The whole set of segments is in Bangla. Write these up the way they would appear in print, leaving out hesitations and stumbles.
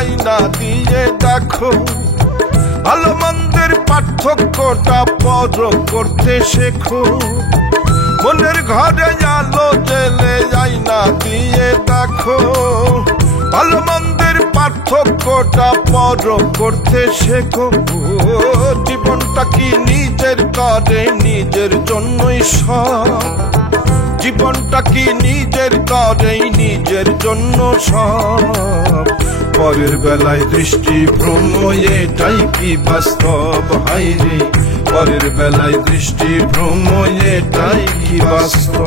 আয়না দিয়ে দেখো, ভালো মন্দের পার্থক্যটা পরখ করতে শেখো। মনের ঘরে আলো জেলে আয়না দিয়ে দেখো, ভালো মন্দের পার্থক্যটা পরখ করতে শেখো। জীবনটা কি নিজের করে, নিজের জন্যই সব। জীবনটা কি নিজের করে, নিজের জন্য সব। পরের বেলায় দৃষ্টি ভ্রম, এটাই কি বাস্তব? হায়রে পরের বেলায় দৃষ্টি ভ্রম, এটাই কি বাস্তব?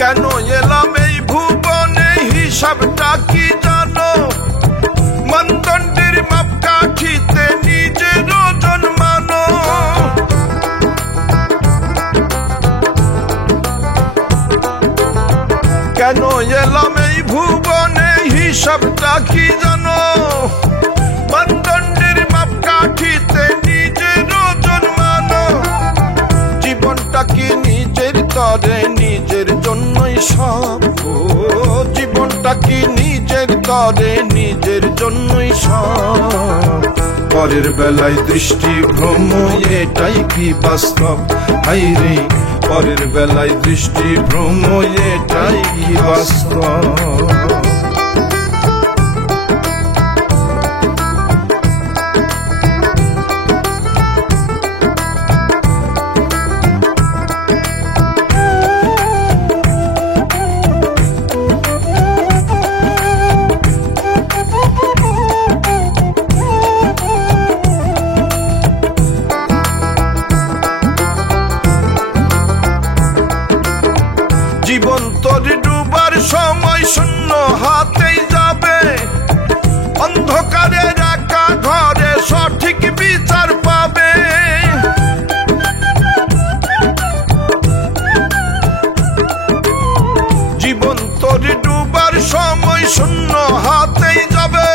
কেন এলাম এই ভুবনে, হিসাবটা কি জানো? মানদণ্ডের মাপকাঠিতে নিজের ওজন মানো। কেন এলাম এই ভুবনে, হিসাবটা কি জানো? মানদণ্ডের মাপকাঠিতে নিজের ওজন মানো। জীবনটা কি নিজের করে, নিজের জন্যই সব। জীবনটা কি নিজের করে, নিজের জন্যই সব। পরের বেলায় দৃষ্টি ভ্রম, এটাই কি বাস্তব? হায়রে পরের বেলায় দৃষ্টি ভ্রম, এটাই কি বাস্তব? জীবন তোর ডুবার সময় শূন্য হাতেই যাবে। অন্ধকারে একা ঘরে সঠিক বিচার পাবে। জীবন তোর ডুবার সময় শূন্য হাতেই যাবে।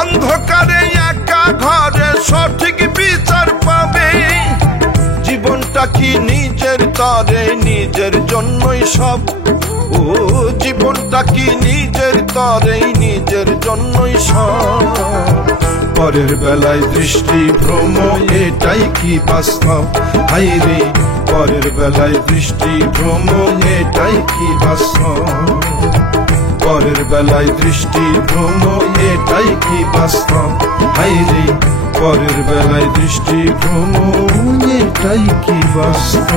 অন্ধকারে একা ঘরে সঠিক বিচার পাবে। জীবনটা কি নিজের তরে, নিজের জন্যই সব। জীবনটা কি নিজের তরে, নিজের জন্যই সব। পরের বেলায় দৃষ্টি ভ্রম, এটাই কি বাস্তব? হায়রে পরের বেলায় দৃষ্টি ভ্রম, এটাই কি বাস্তব? পরের বেলায় দৃষ্টি ভ্রম, এটাই কি বাস্তব? হায়রে পরের বেলায় দৃষ্টি ভ্রম, এটাই কি বাস্তব?